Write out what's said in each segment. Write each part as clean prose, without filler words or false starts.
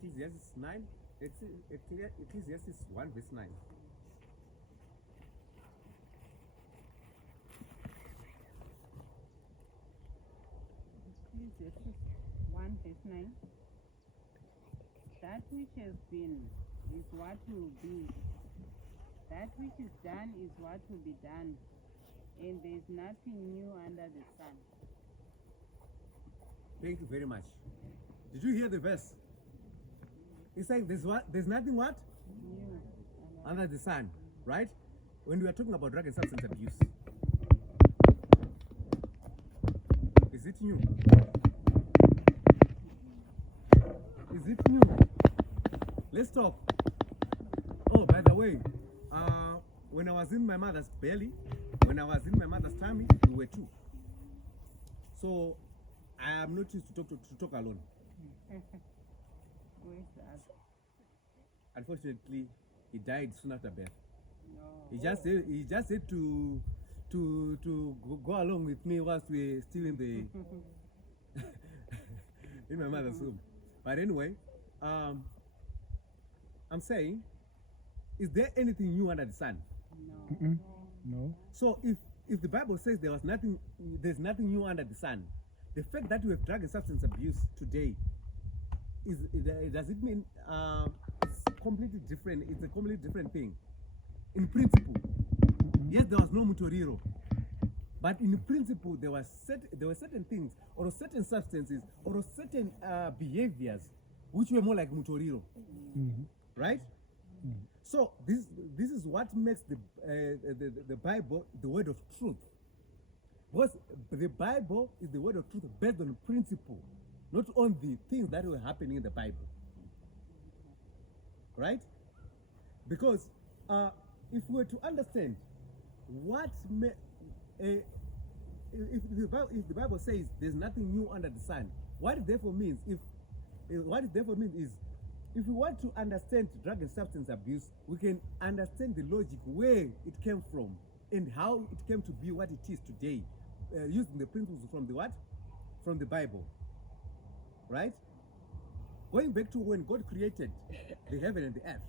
Ecclesiastes 9, Ecclesiastes 1 verse 9. Ecclesiastes 1 verse 9. That which has been is what will be. That which is done is what will be done. And there is nothing new under the sun. Thank you very much. Did you hear the verse? It's saying there's nothing what? New. Under the sun, right? When we are talking about drug and substance abuse. Is it new? Is it new? Let's talk. Oh, by the way, when I was in my mother's belly, when I was in my mother's tummy, we were two. So I am not used to talk alone. Where's the other? Unfortunately, he died soon after birth. No. He just said to go along with me whilst we're still in the in my mother's womb. But anyway, I'm saying, is there anything new under the sun? No. No. So if the Bible says there's nothing new under the sun, the fact that we have drug and substance abuse today does it mean it's completely different? It's a completely different thing. In principle, yes, there was no Mutoriro, but in principle there were certain things or certain substances or certain behaviors which were more like Mutoriro, right? So this is what makes the Bible the word of truth. Because the Bible is the word of truth based on principle, not on the things that were happening in the Bible. Right? Because if we were to understand what if the Bible says there's nothing new under the sun, what it therefore means is if we want to understand drug and substance abuse, we can understand the logic where it came from and how it came to be what it is today, using the principles from the what? From the Bible. Right? Going back to when God created the heaven and the earth,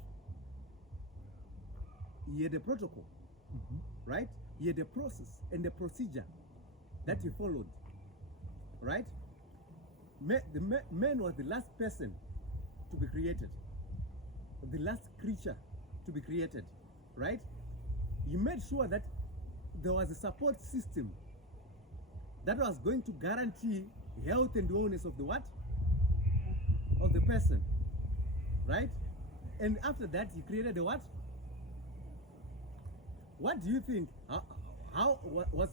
he had a protocol, right? He had a process and a procedure that he followed, right? Man was the last person to be created, the last creature to be created, right? He made sure that there was a support system that was going to guarantee health and wellness of the what? Of the person, right? And after that, he created a what? What do you think? How was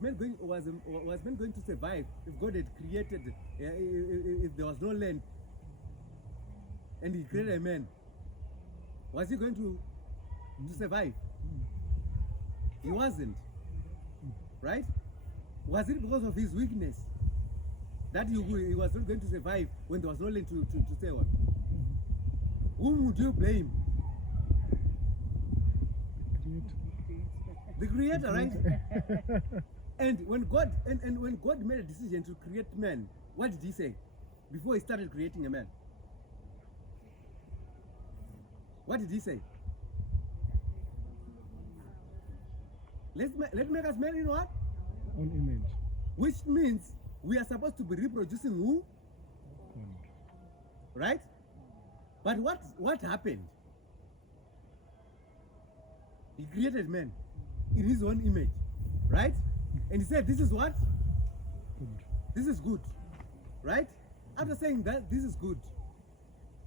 man going to survive if God had created, if there was no land, and he created a man? Was he going to survive? He wasn't, right? Was it because of his weakness that he was not going to survive when there was no land to stay on? Whom would you blame? The Creator, right? And when God made a decision to create man, what did he say before he started creating a man? What did he say? Let's make us man in what? Own image. Which means we are supposed to be reproducing who? Right? But what happened? He created man in his own image, right? And he said, this is what? Good. This is good, right? After saying that this is good,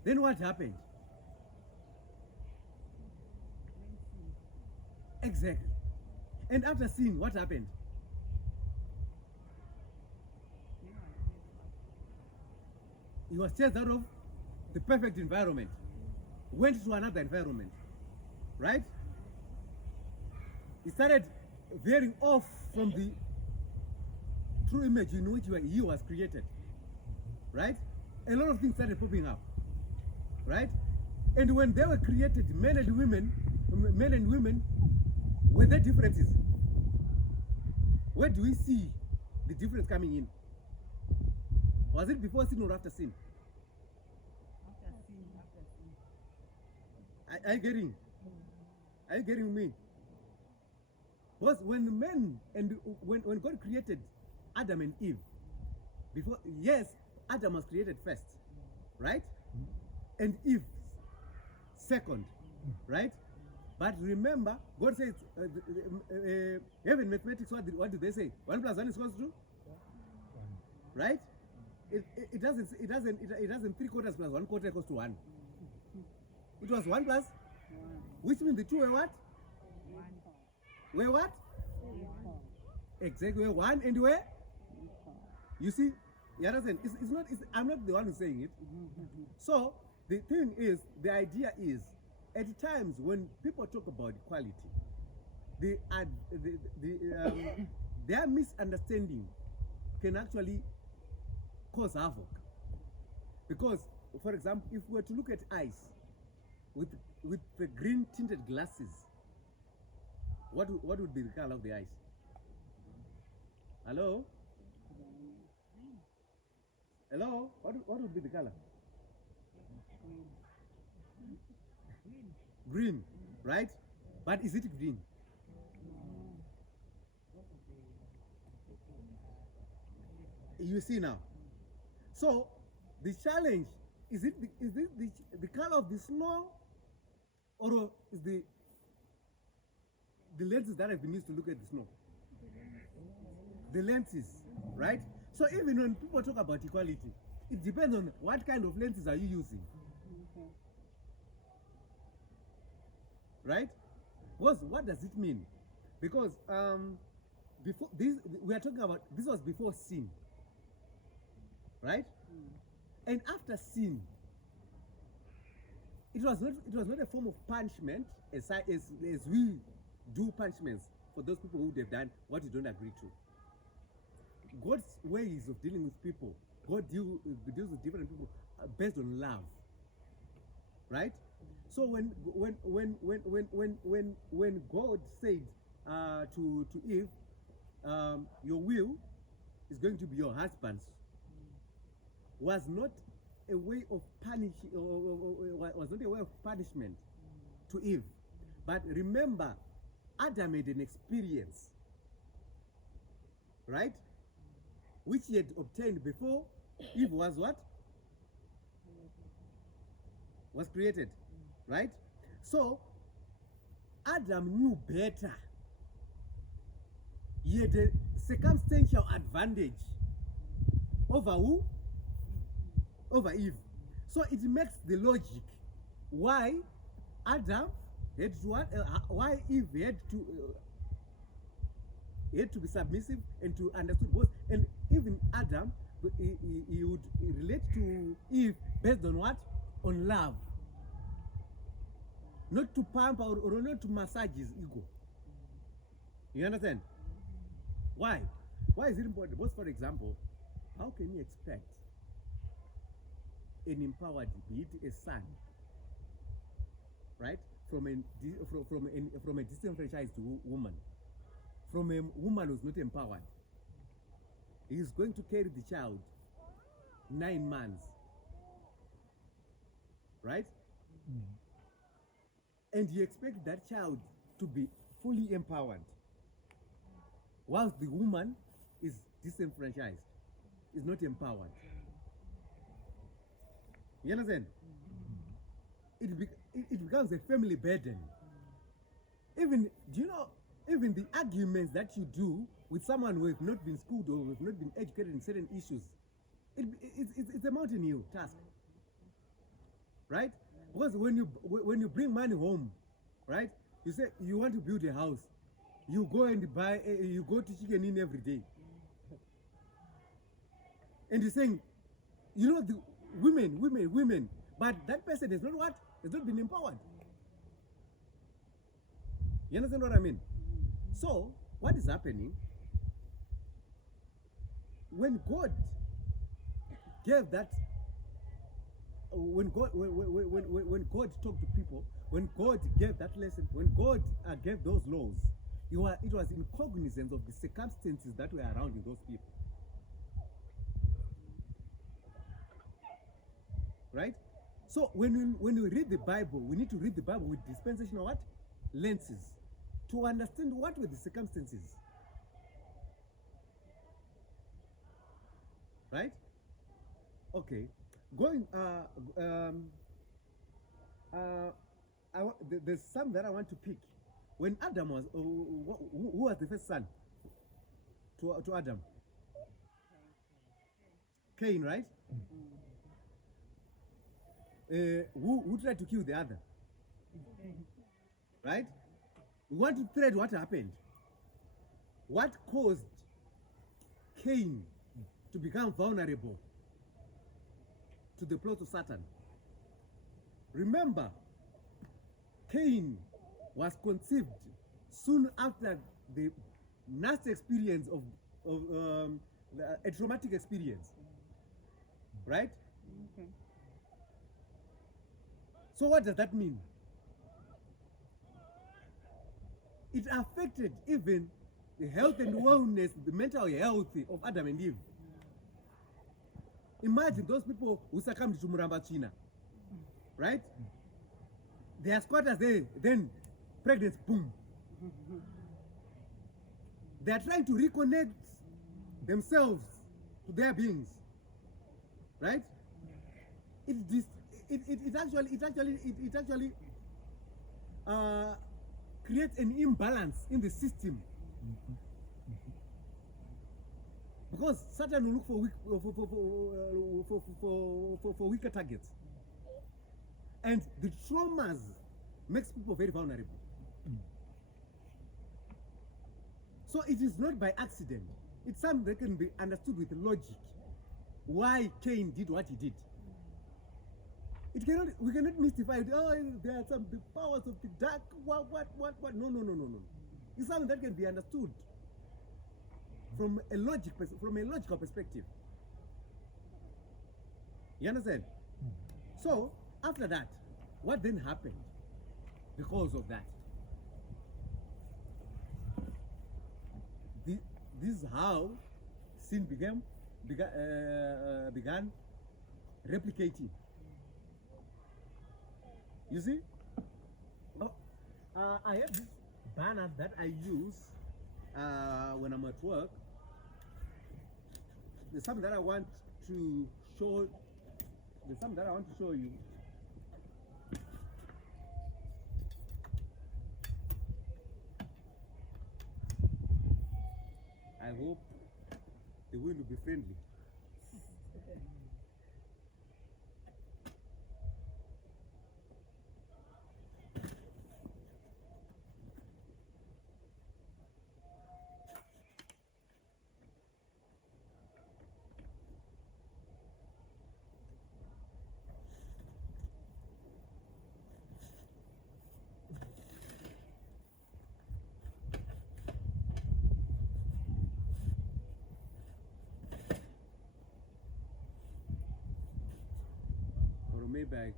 then what happened? Exactly. And after sin, what happened? He was chased out of the perfect environment, went to another environment, right? He started veering off from the true image in which he was created, right? A lot of things started popping up, right? And when they were created, men and women, were there differences? Where do we see the difference coming in? Was it before sin or after sin? After Are you getting? Are you getting me? Because when men and when God created Adam and Eve, before, yes, Adam was created first, right? And Eve second, right? But remember, God says, even mathematics, what do they say? 1 plus 1 is equals to? Right? It doesn't 3 quarters plus 1 quarter equals to 1. It was 1 plus, which means the two were what? Were what? Exactly, were 1 and were? You see, you understand? I'm not the one who's saying it. So the thing is, the idea is, at times when people talk about equality, their misunderstanding can actually cause havoc. Because, for example, if we were to look at ice with the green tinted glasses, what would be the color of the ice? Hello? Hello? What would be the color? Green, right? But is it green? You see now. So the challenge is the color of the snow, or is the lenses that have been used to look at the snow? The lenses, right? So even when people talk about equality, it depends on what kind of lenses are you using. Right? What does it mean? Because before this, we are talking about, this was before sin, right? And after sin, it was not a form of punishment as we do punishments for those people who have done what you don't agree to. God's ways of dealing with people, God deals with different people based on love, right? So when God said to Eve, your will is going to be your husband's, was not a way of punishing, or was not a way of punishment to Eve. But remember, Adam had an experience, right? Which he had obtained before Eve was what? Was created, right? So Adam knew better. He had a circumstantial advantage over who? Over Eve. So it makes the logic why Adam had to why Eve had to be submissive and to understand both. And even Adam, he would relate to Eve based on what? On love. Not to pump or not to massage his ego. You understand? Why? Why is it important? Because, for example, how can you expect an empowered, be it a son, right, from a disenfranchised woman, from a woman who's not empowered? He's going to carry the child 9 months, right? And you expect that child to be fully empowered, whilst the woman is disenfranchised, is not empowered. You understand? It becomes a family burden. Even, do you know, even the arguments that you do with someone who has not been schooled or who has not been educated in certain issues, it's a mountain hill task, right? Because when you bring money home, right, you say you want to build a house, you go and buy, you go to Chicken Inn every day, and you're saying, you know, the women, but that person is not what? Has not been empowered. You understand what I mean? So what is happening when God gave that? When God talked to people, when God gave that lesson, when God gave those laws, it was in cognizance of the circumstances that were around in those people. Right? So when we read the Bible, we need to read the Bible with dispensational what? Lenses, to understand what were the circumstances. Right? Okay. Going there's some that I want to pick. When Adam was, who was the first son to Adam? Cain, right? Who tried to kill the other? Right? We want to thread what happened. What caused Cain to become vulnerable to the plot of Satan? Remember, Cain was conceived soon after the nasty experience of a traumatic experience, right? Okay. So what does that mean? It affected even the health and wellness, the mental health of Adam and Eve. Imagine those people who succumbed to Murambachina, right? They are squatters there, then pregnancy, boom. They are trying to reconnect themselves to their beings, right? It actually creates an imbalance in the system. Because Satan will look for weaker targets, and the traumas makes people very vulnerable. So it is not by accident. It's something that can be understood with logic. Why Cain did what he did. We cannot mystify it. Oh, there are some the powers of the dark. What? No. It's something that can be understood from a logical perspective. You understand? So after that, what then happened because of that? This is how sin began replicating. You see? Oh, I have this banner that I use when I'm at work. There's something that I want to show. There's something that I want to show you. I hope the wind will be friendly. Maybe I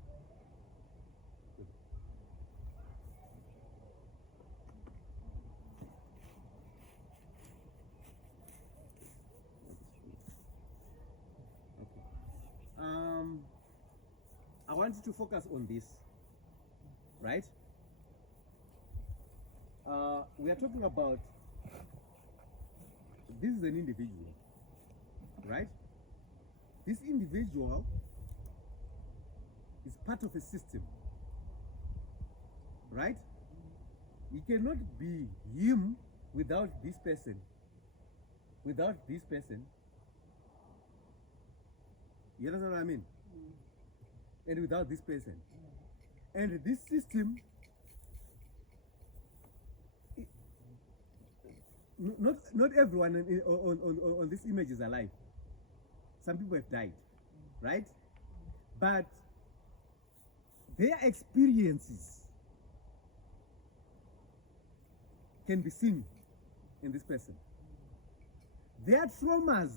I want you to focus on this, right? We are talking about, this is an individual, right? This individual is part of a system, right? You cannot be him without this person. Without this person, you understand what I mean? And without this person, and this system, not everyone on this image is alive. Some people have died, right? But their experiences can be seen in this person. Their traumas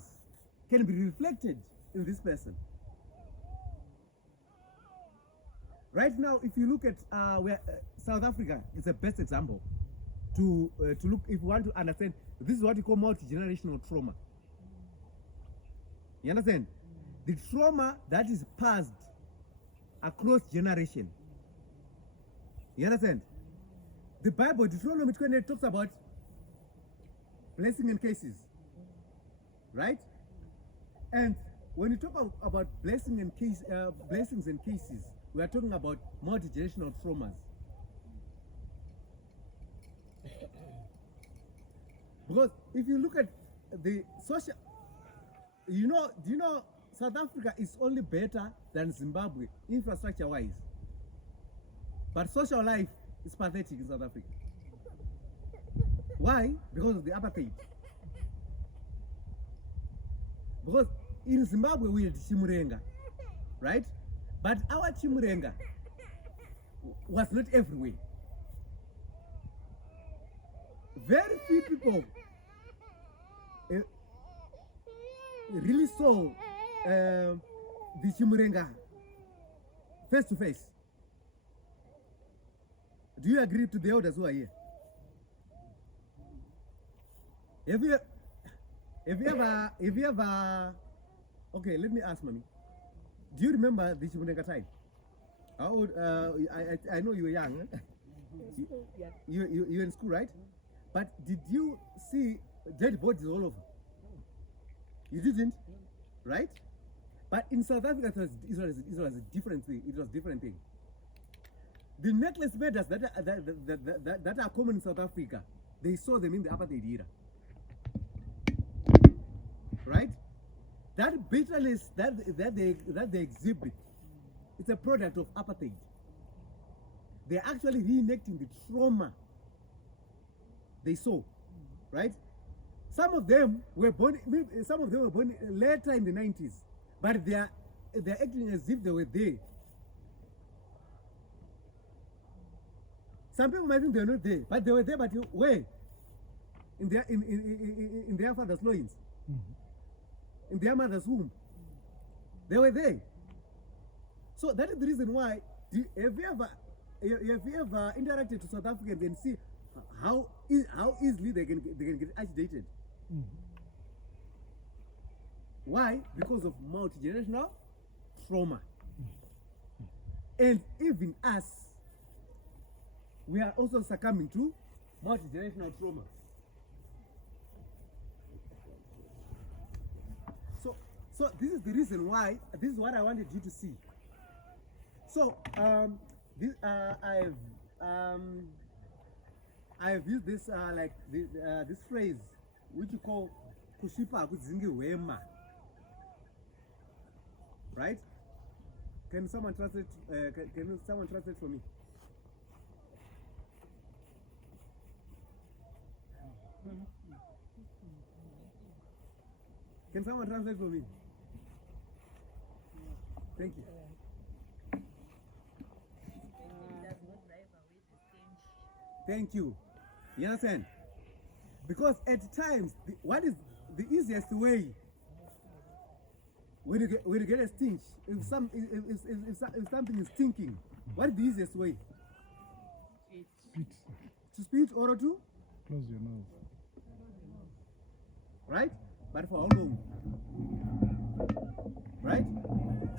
can be reflected in this person. Right now, if you look at South Africa, is the best example to look, if you want to understand. This is what we call multi-generational trauma. You understand? The trauma that is passed across generation. You understand? The Bible, Deuteronomy 28, talks about blessing and cases, right? And when you talk about blessings and cases, we are talking about multi-generational traumas. Because if you look at the social, do you know South Africa is only better than Zimbabwe infrastructure-wise, but social life is pathetic in South Africa. Why? Because of the apartheid. Because in Zimbabwe we had Chimurenga, right? But our Chimurenga was not everywhere. Very few people really saw the Chimurenga face to face. Do you agree to the elders who are here? Have you ever, okay, let me ask mommy. Do you remember the Chimurenga time? How old, I know you were young. Eh? You were in school, right? But did you see dead bodies all over? You didn't, right? But in South Africa, it was a different thing. It was a different thing. The necklace murders that are common in South Africa, they saw them in the apartheid era, right? That bitterness that they exhibit, it's a product of apartheid. They're actually reenacting the trauma they saw, right? Some of them were born later in the 90s, but they're acting as if they were there. Some people might think they're not there, but they were there, but where? In their father's loins, in their mother's womb. They were there. So that is the reason why, have you ever interacted to South Africans and see how easily they can get agitated? Why? Because of multi-generational trauma. And even us, we are also succumbing to multi-generational trauma. So this is the reason why, this is what I wanted you to see. So I have used this this phrase which you call kushipa kudzingi wema, right? Can someone translate? Can someone translate for me? Can someone translate for me? Thank you. Thank you. You understand? Because at times, what is the easiest way when you get a stench? If something is stinking, what is the easiest way? Spit. To spit or to Close your nose. right? But for how long? Right?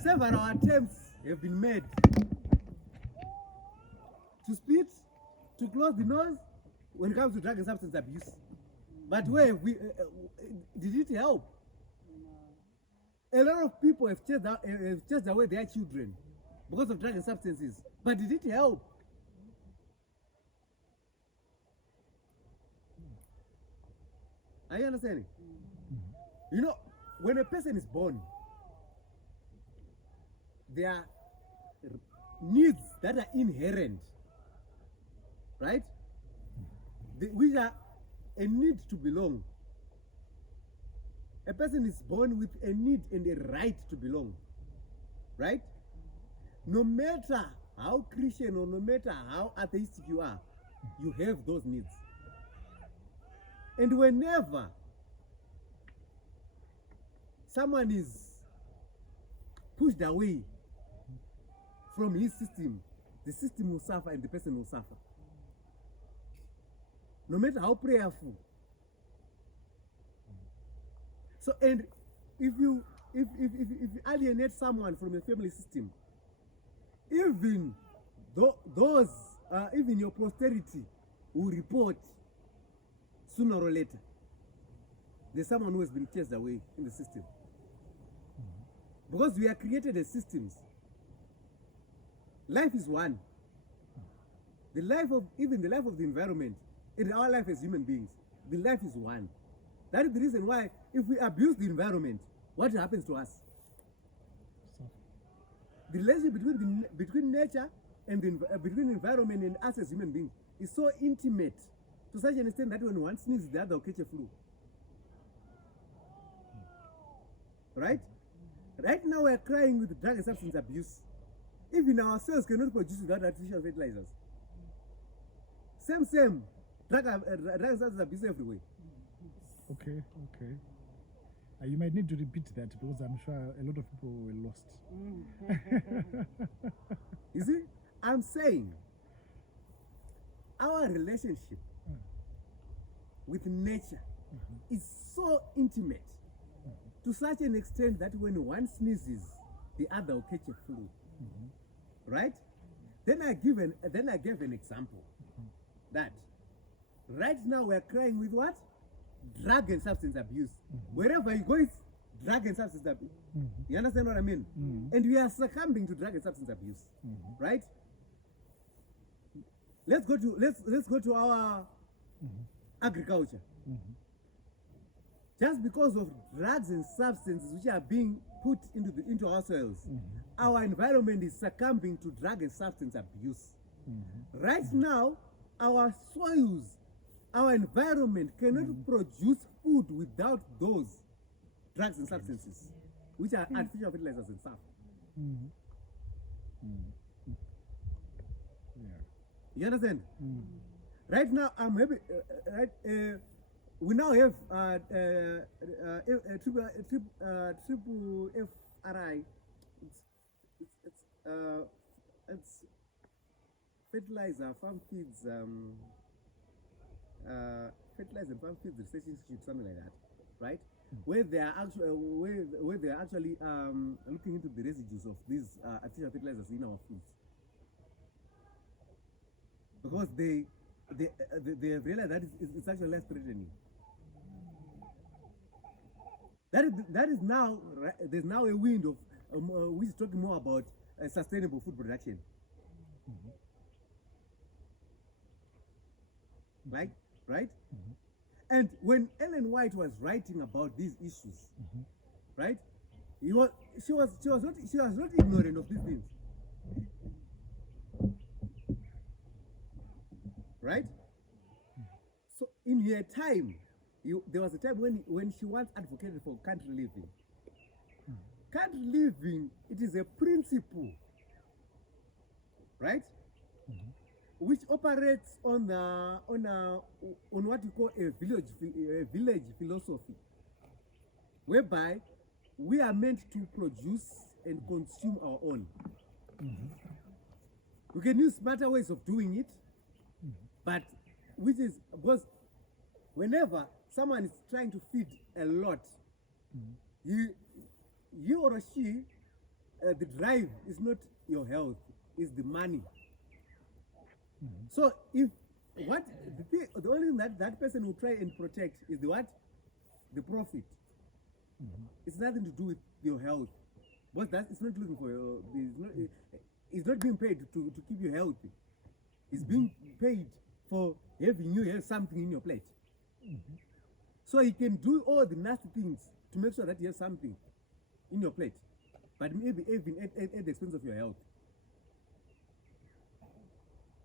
Several attempts have been made to spit, to close the nose when it comes to drug and substance abuse. But where have we, did it help? A lot of people have chased away their children because of drug and substances. But did it help? Are you understanding? You know, when a person is born, there are needs that are inherent, right? Which are a need to belong. A person is born with a need and a right to belong, right? No matter how Christian or no matter how atheistic you are, you have those needs. And whenever someone is pushed away from his system, the system will suffer and the person will suffer. No matter how prayerful. So, and if you alienate someone from your family system, even even your posterity will report sooner or later. There's someone who has been chased away in the system. Because we are created as systems. Life is one. The life of the environment, and our life as human beings, the life is one. That is the reason why if we abuse the environment, what happens to us? So, The relationship between nature and between environment and us as human beings is so intimate to such an extent that when one sneezes, the other will catch a flu. Right? Right now we are crying with drug and substance abuse. Even our cells cannot produce without artificial fertilizers. Same. Drug and substance abuse everywhere. okay. You might need to repeat that because I'm sure a lot of people were lost. You see, I'm saying our relationship with nature is so intimate to such an extent that when one sneezes, the other will catch a flu. Right? Then I gave an example that right now we are crying with what? Drug and substance abuse. Wherever you go, it's drug and substance abuse. You understand what I mean? And we are succumbing to drug and substance abuse. Right? Let's go to our agriculture. Just because of drugs and substances which are being put into our soils, our environment is succumbing to drug and substance abuse. Right now, our soils, our environment cannot produce food without those drugs and substances, which are artificial fertilizers and stuff. Yeah. You understand? Right now, I'm happy. We now have triple FRI. It's fertilizer farm feeds fertilizer and farm feeds research institute, something like that, right? Where they are actually where they are actually looking into the residues of these artificial fertilizers in our foods, because they have realized that it's actually less threatening. That is now there's now a wind of which is talking more about sustainable food production. Right? And when Ellen White was writing about these issues, right? She was not ignorant of these things. Right? So in her time, there was a time when she once advocated for country living. Country living, it is a principle, right? Which operates on what we call a village philosophy, whereby we are meant to produce and consume our own. We can use smarter ways of doing it, but which is because whenever someone is trying to feed a lot, you or she, the drive is not your health, is the money. So if the only thing that person will try and protect is the what? The profit. It's nothing to do with your health. But it's not looking for your, it's not being paid to keep you healthy. It's being paid for having you have something in your plate. So he can do all the nasty things to make sure that you have something in your plate, but maybe even at the expense of your health.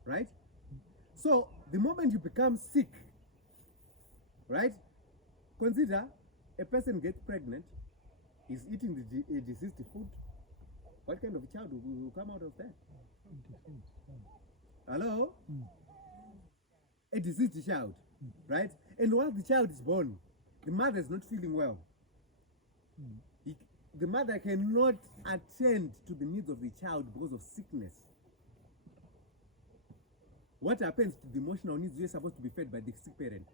Right? So the moment you become sick, right? Consider a person gets pregnant, is eating the diseased food. What kind of child will come out of that? Hello? A diseased child, right? And once the child is born, the mother is not feeling well. The mother cannot attend to the needs of the child because of sickness. What happens to the emotional needs you're supposed to be fed by the sick parent?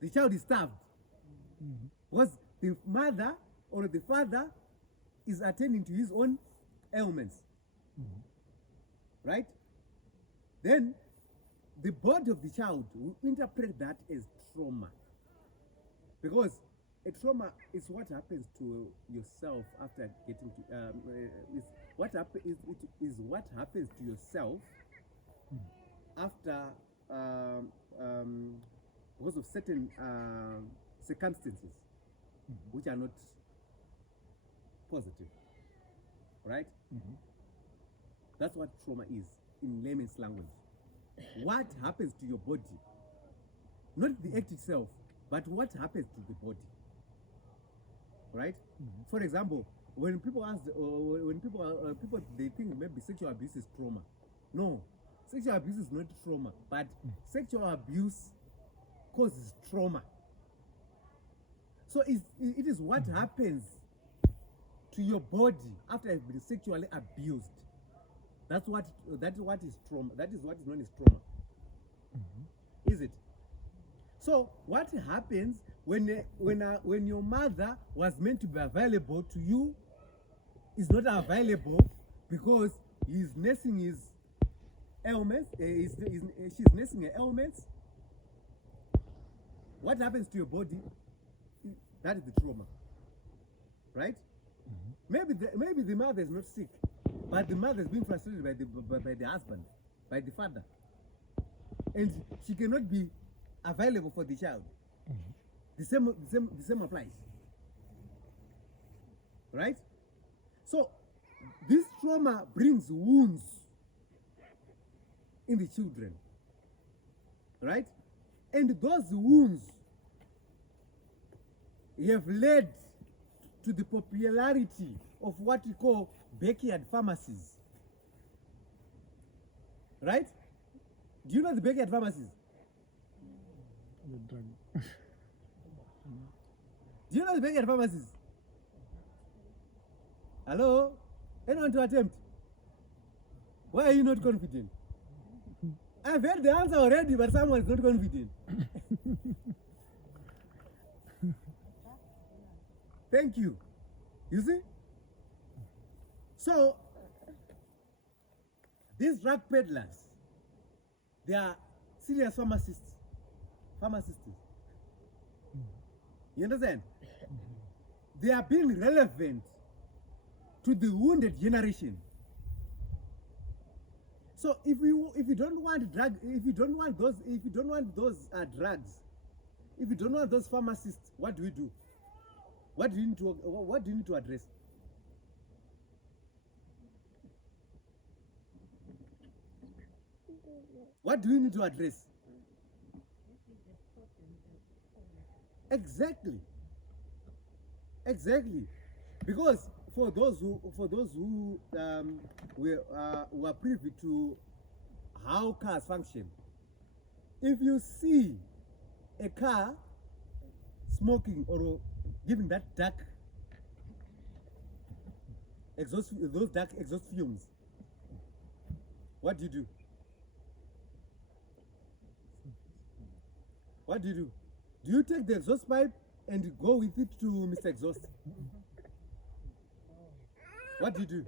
The child is starved. Because the mother or the father is attending to his own ailments, right? Then the body of the child will interpret that as trauma, because a trauma is what happens to yourself after getting to is what happens to yourself after because of certain circumstances which are not positive, right? That's what trauma is in layman's language. What happens to your body, not the act itself, but what happens to the body, right? For example, when people ask, when people they think maybe sexual abuse is trauma. No, sexual abuse is not trauma, but sexual abuse causes trauma. So it is what happens to your body after you've been sexually abused. That's what is trauma. That is what is known as trauma. Is it? So what happens when your mother was meant to be available to you is not available because he's nursing his ailments, she's nursing her ailments? What happens to your body? That is the trauma, right? Maybe the mother is not sick, but the mother is being frustrated by the husband, by the father, and she cannot be available for the child. The same applies, right? So this trauma brings wounds in the children, right? And those wounds have led to the popularity of what we call backyard pharmacies, right? Do you know the backyard pharmacies? The drug. Do you know the backyard pharmacies? Hello? Anyone to attempt? Why are you not confident? I've heard the answer already, but someone is not confident. Thank you. You see? So, these drug peddlers, they are serious pharmacists. You understand? They are being relevant to the wounded generation. So if you don't want drugs, if you don't want those drugs, if you don't want those pharmacists, what do we do? What do you need to address? What do you need to address? Exactly. Because for those who are privy to how cars function, if you see a car smoking or giving that dark exhaust, those dark exhaust fumes, what do you do? What do you do? Do you take the exhaust pipe and go with it to Mr. Exhaust? What do you do?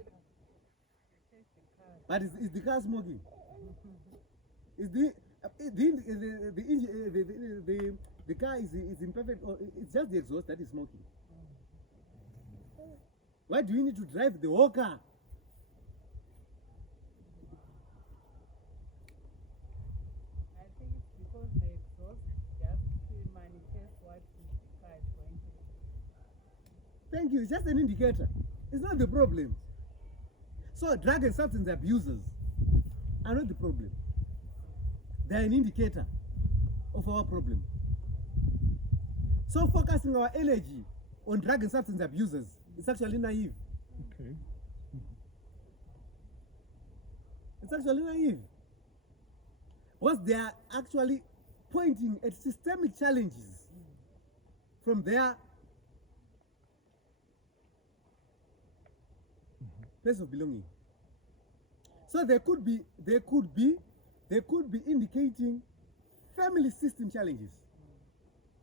But is the car smoking? Is the car is imperfect, or it's just the exhaust that is smoking? Why do you need to drive the whole car? I think it's because the exhaust just to manifest what the car is going to do. Thank you. It's just an indicator. It's not the problem. So drug and substance abusers are not the problem. They are an indicator of our problem. So focusing our energy on drug and substance abusers is actually naive. Okay. It's actually naive. Because they are actually pointing at systemic challenges from their place of belonging. So they could be indicating family system challenges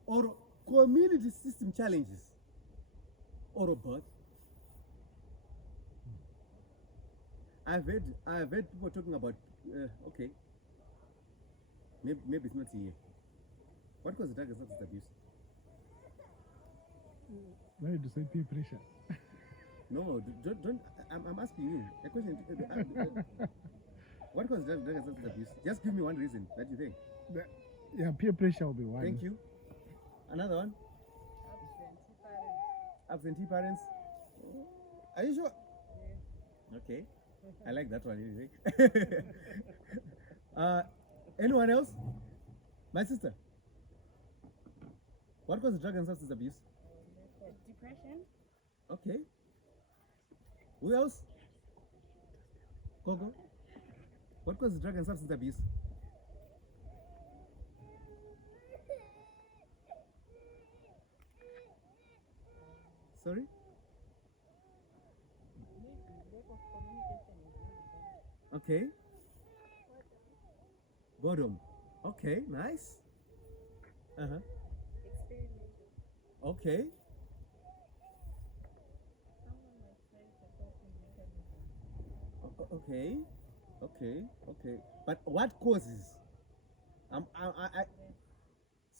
or community system challenges or both. I've heard people talking about. Okay. Maybe it's not here. What causes drug and substance abuse? Why did you say peer pressure? No, don't. I'm asking you a question. What causes drug and substance abuse? Just give me one reason that you think. Yeah, peer pressure will be one. Thank you. Another one. Absentee parents. Absentee parents. Are you sure? Yeah. Okay. I like that one. You think? Anyone else? My sister. What causes drug and substance abuse? Depression. Okay. Who else? Coco. What causes drug and substance abuse? Sorry? Okay. Boredom. Okay, nice. Uh-huh. Okay. Okay. Okay. But what causes?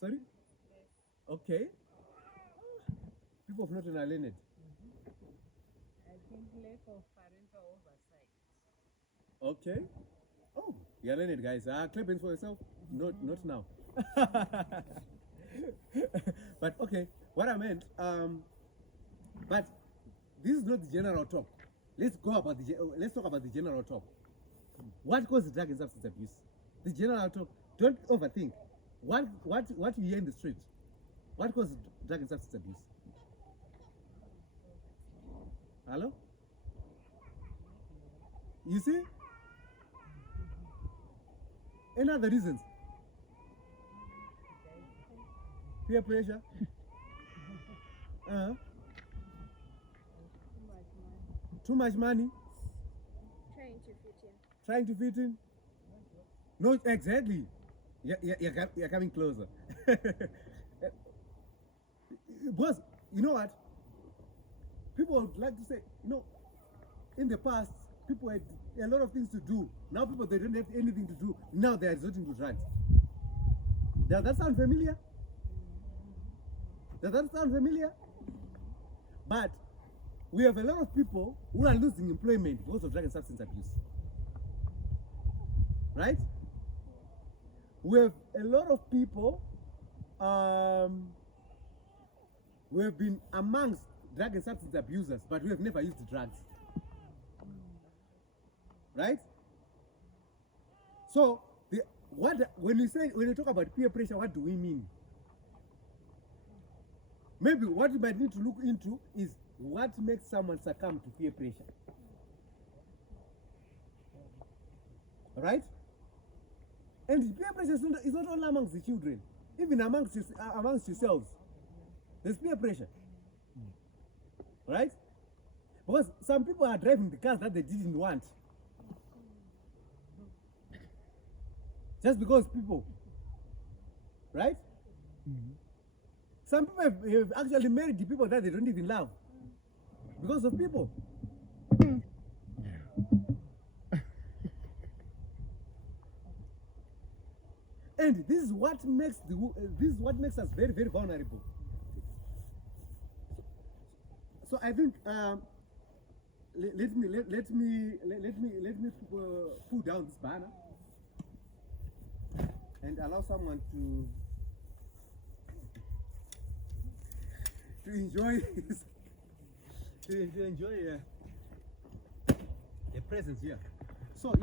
Sorry? Okay. People of Norton are learned. I think lack of parental oversight. Okay. Oh, you're learned, guys. Clap hands for yourself. Not now. But okay, what I meant, but this is not the general talk. Let's talk about the general talk. What causes drug and substance abuse? The general talk. Don't overthink. What you hear in the street? What causes drug and substance abuse? Hello? You see? Any other reasons? Peer pressure? Too much money? Trying to fit in? No, exactly. You're coming closer. Because, you know what? People would like to say, in the past, people had a lot of things to do. Now people, they don't have anything to do. Now they are resorting to drugs. Does that sound familiar? Does that sound familiar? But we have a lot of people who are losing employment because of drug and substance abuse. Right? We have a lot of people who have been amongst drug and substance abusers, but we have never used drugs. Right? So, when we talk about peer pressure, what do we mean? Maybe what we might need to look into is what makes someone succumb to peer pressure. Right? And peer pressure is not only amongst the children, even amongst yourselves. There's peer pressure. Right? Because some people are driving the cars that they didn't want. Just because people. Right? Mm-hmm. Some people have actually married the people that they don't even love. Because of people. And this is what makes us very, very vulnerable. So I think let me pull down this banner and allow someone to enjoy to enjoy the presence here. So yeah.